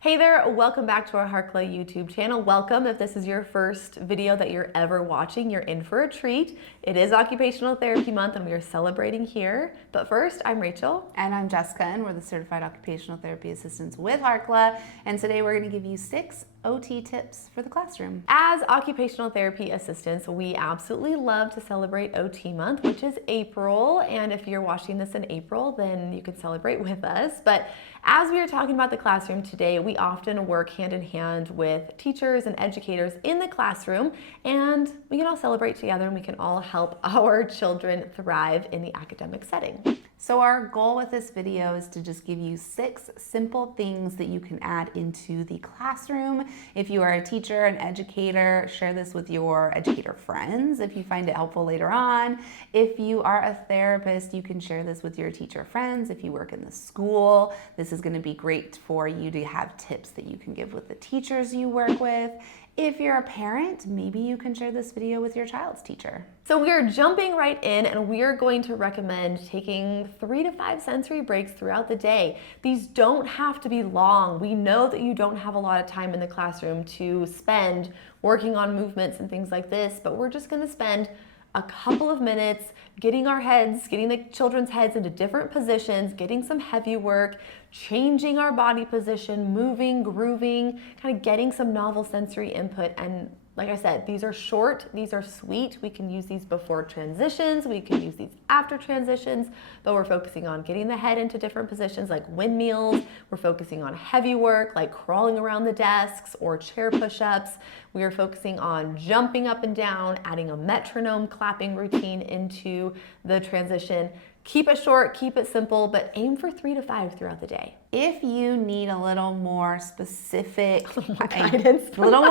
Hey there, welcome back to our Harkla YouTube channel. Welcome. If this is your first video that you're ever watching, you're in for a treat. It is Occupational Therapy Month and we are celebrating here. But first, I'm Rachel. And I'm Jessica, and we're the Certified Occupational Therapy Assistants with Harkla. And today we're going to give you 6 OT tips for the classroom. As occupational therapy assistants, we absolutely love to celebrate OT month, which is April. And if you're watching this in April, then you can celebrate with us. But as we are talking about the classroom today, we often work hand in hand with teachers and educators in the classroom, and we can all celebrate together and we can all help our children thrive in the academic setting. So our goal with this video is to just give you 6 simple things that you can add into the classroom. If you are a teacher, an educator, share this with your educator friends if you find it helpful later on. If you are a therapist, you can share this with your teacher friends. If you work in the school, this is going to be great for you to have tips that you can give with the teachers you work with. If you're a parent, maybe you can share this video with your child's teacher. So we are jumping right in, and we are going to recommend taking 3 to 5 sensory breaks throughout the day. These don't have to be long. We know that you don't have a lot of time in the classroom to spend working on movements and things like this, but we're just going to spend a couple of minutes getting the children's heads into different positions, getting some heavy work, changing our body position, moving, grooving, kind of getting some novel sensory input. And like I said, these are short, these are sweet. We can use these before transitions, we can use these after transitions, but we're focusing on getting the head into different positions like windmills. We're focusing on heavy work like crawling around the desks or chair push-ups. We are focusing on jumping up and down, adding a metronome clapping routine into the transition. Keep it short, keep it simple, but aim for 3 to 5 throughout the day. If you need a little more specific guidance, a little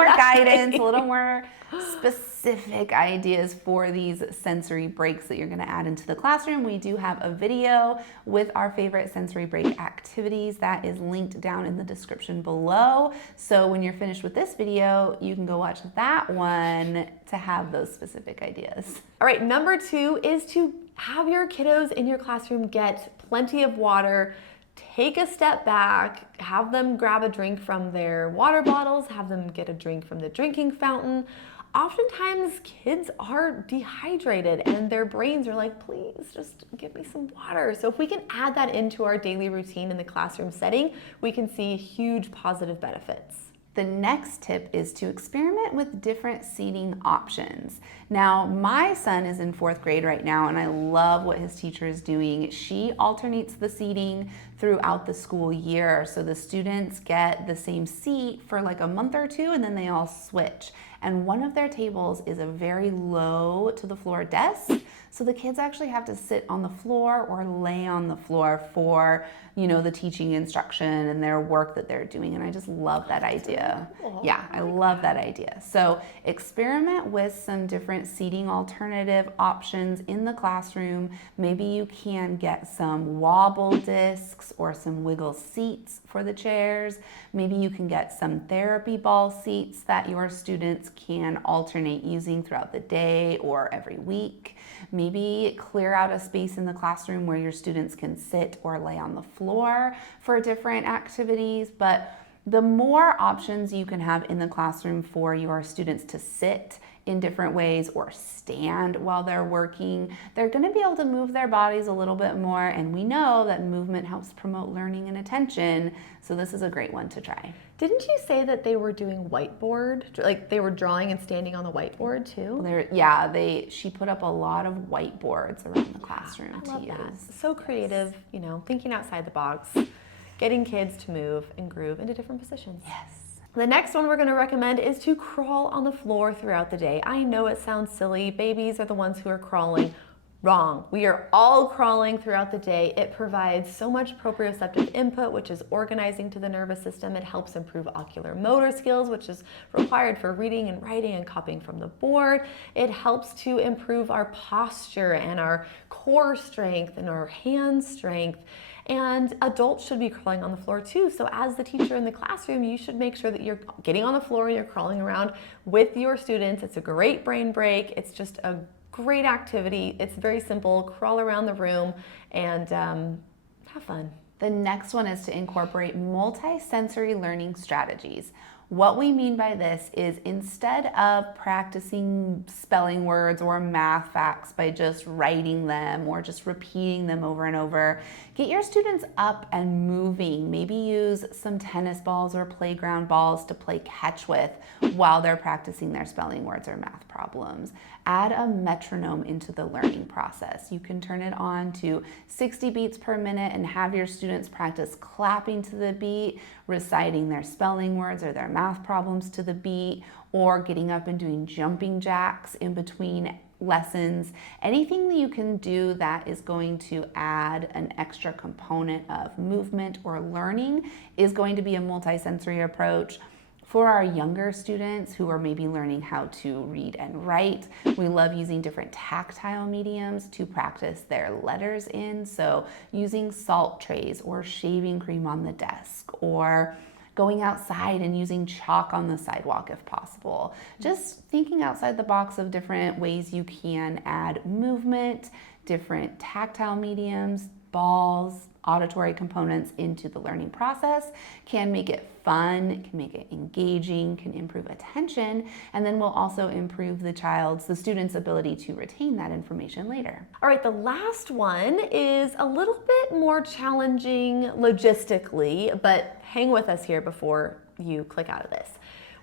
more specific ideas for these sensory breaks that you're going to add into the classroom, we do have a video with our favorite sensory break activities that is linked down in the description below. So when you're finished with this video, you can go watch that one to have those specific ideas. All right, number 2 is to have your kiddos in your classroom get plenty of water. Take a step back, have them grab a drink from their water bottles, have them get a drink from the drinking fountain. Oftentimes kids are dehydrated and their brains are like, please just give me some water. So if we can add that into our daily routine in the classroom setting, we can see huge positive benefits. The next tip is to experiment with different seating options. Now, my son is in 4th grade right now, and I love what his teacher is doing. She alternates the seating throughout the school year, so the students get the same seat for like a month or 2, and then they all switch. And one of their tables is a very low to the floor desk, so the kids actually have to sit on the floor or lay on the floor for, the teaching instruction and their work that they're doing. And I just love that idea. Cool. Yeah, I love that idea. So experiment with some different seating alternative options in the classroom. Maybe you can get some wobble discs or some wiggle seats for the chairs. Maybe you can get some therapy ball seats that your students can alternate using throughout the day or every week. Maybe clear out a space in the classroom where your students can sit or lay on the floor for different activities. But the more options you can have in the classroom for your students to sit in different ways or stand while they're working, they're going to be able to move their bodies a little bit more, and we know that movement helps promote learning and attention, so this is a great one to try. Didn't you say that they were doing whiteboard, like they were drawing and standing on the whiteboard too? She put up a lot of whiteboards around the classroom I love to that. use. So creative, thinking outside the box, getting kids to move and groove into different positions. Yes. The next one we're going to recommend is to crawl on the floor throughout the day. I know it sounds silly. Babies are the ones who are crawling. Wrong. We are all crawling throughout the day. It provides so much proprioceptive input, which is organizing to the nervous system. It helps improve ocular motor skills, which is required for reading and writing and copying from the board. It helps to improve our posture and our core strength and our hand strength. And adults should be crawling on the floor too. So as the teacher in the classroom, you should make sure that you're getting on the floor and you're crawling around with your students. It's a great brain break. It's just a great activity. It's very simple. Crawl around the room and have fun. The next one is to incorporate multisensory learning strategies. What we mean by this is instead of practicing spelling words or math facts by just writing them or just repeating them over and over, get your students up and moving. Maybe use some tennis balls or playground balls to play catch with while they're practicing their spelling words or math problems. Add a metronome into the learning process. You can turn it on to 60 beats per minute and have your students practice clapping to the beat, reciting their spelling words or their math problems to the beat, or getting up and doing jumping jacks in between lessons. Anything that you can do that is going to add an extra component of movement or learning is going to be a multisensory approach. For our younger students who are maybe learning how to read and write, we love using different tactile mediums to practice their letters in. So using salt trays or shaving cream on the desk, or going outside and using chalk on the sidewalk if possible. Just thinking outside the box of different ways you can add movement, different tactile mediums, balls, auditory components into the learning process can make it fun, can make it engaging, can improve attention, and then will also improve the student's ability to retain that information later. All right, the last one is a little bit more challenging logistically, but hang with us here before you click out of this.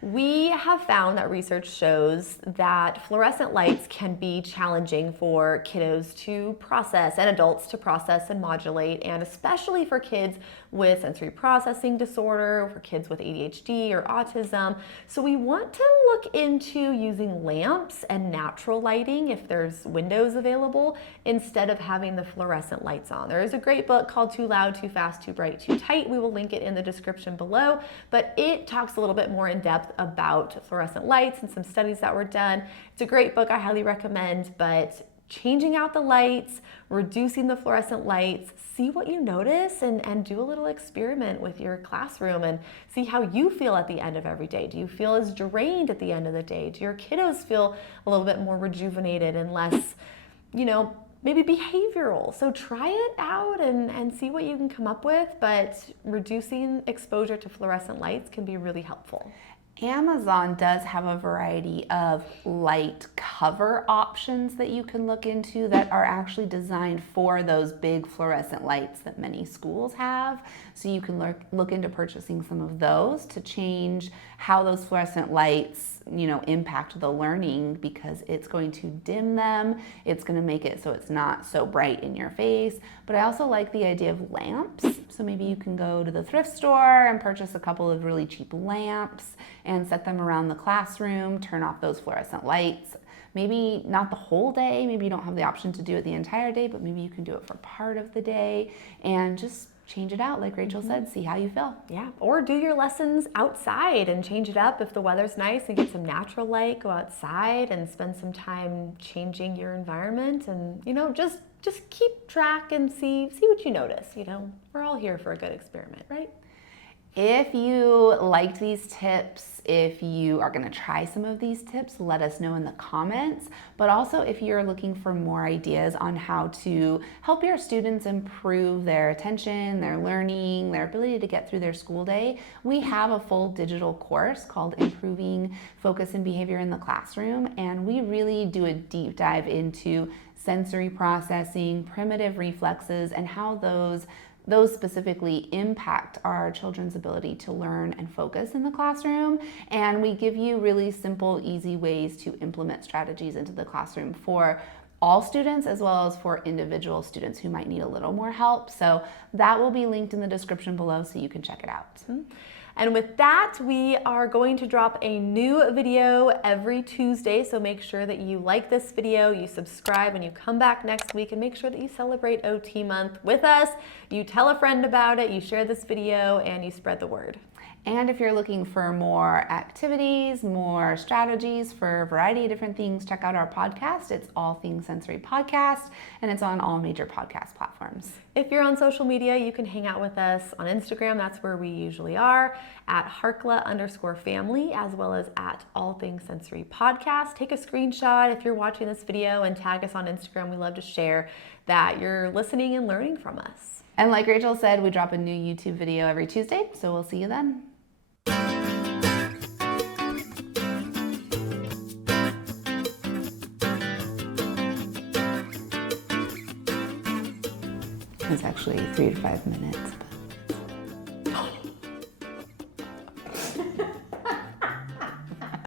We have found that research shows that fluorescent lights can be challenging for kiddos to process and adults to process and modulate, and especially for kids with sensory processing disorder, for kids with ADHD or autism. So we want to look into using lamps and natural lighting if there's windows available instead of having the fluorescent lights on. There is a great book called Too Loud, Too Fast, Too Bright, Too Tight. We will link it in the description below, but it talks a little bit more in depth about fluorescent lights and some studies that were done. It's a great book, I highly recommend, but changing out the lights, reducing the fluorescent lights, see what you notice and do a little experiment with your classroom and see how you feel at the end of every day. Do you feel as drained at the end of the day? Do your kiddos feel a little bit more rejuvenated and less, maybe behavioral? So try it out and see what you can come up with, but reducing exposure to fluorescent lights can be really helpful. Amazon does have a variety of light cover options that you can look into that are actually designed for those big fluorescent lights that many schools have. So you can look into purchasing some of those to change how those fluorescent lights impact the learning, because it's going to dim them. It's going to make it so it's not so bright in your face. But I also like the idea of lamps. So maybe you can go to the thrift store and purchase a couple of really cheap lamps and set them around the classroom, turn off those fluorescent lights. Maybe not the whole day, maybe you don't have the option to do it the entire day, but maybe you can do it for part of the day and just change it out, like Rachel said, see how you feel. Yeah, or do your lessons outside and change it up if the weather's nice and get some natural light, go outside and spend some time changing your environment and, just keep track and see what you notice. We're all here for a good experiment, right? If you liked these tips, if you are going to try some of these tips, let us know in the comments. But also, if you're looking for more ideas on how to help your students improve their attention, their learning, their ability to get through their school day, we have a full digital course called Improving Focus and Behavior in the Classroom. And we really do a deep dive into sensory processing, primitive reflexes, and how those specifically impact our children's ability to learn and focus in the classroom. And we give you really simple, easy ways to implement strategies into the classroom for all students as well as for individual students who might need a little more help. So that will be linked in the description below so you can check it out. And with that, we are going to drop a new video every Tuesday, so make sure that you like this video, you subscribe, and you come back next week, and make sure that you celebrate OT month with us. You tell a friend about it, you share this video, and you spread the word. And if you're looking for more activities, more strategies for a variety of different things, check out our podcast. It's All Things Sensory Podcast, and it's on all major podcast platforms. If you're on social media, you can hang out with us on Instagram. That's where we usually are, at Harkla_family, as well as at All Things Sensory Podcast. Take a screenshot if you're watching this video and tag us on Instagram. We love to share that you're listening and learning from us. And like Rachel said, we drop a new YouTube video every Tuesday, so we'll see you then. It's actually 3 to 5 minutes. But...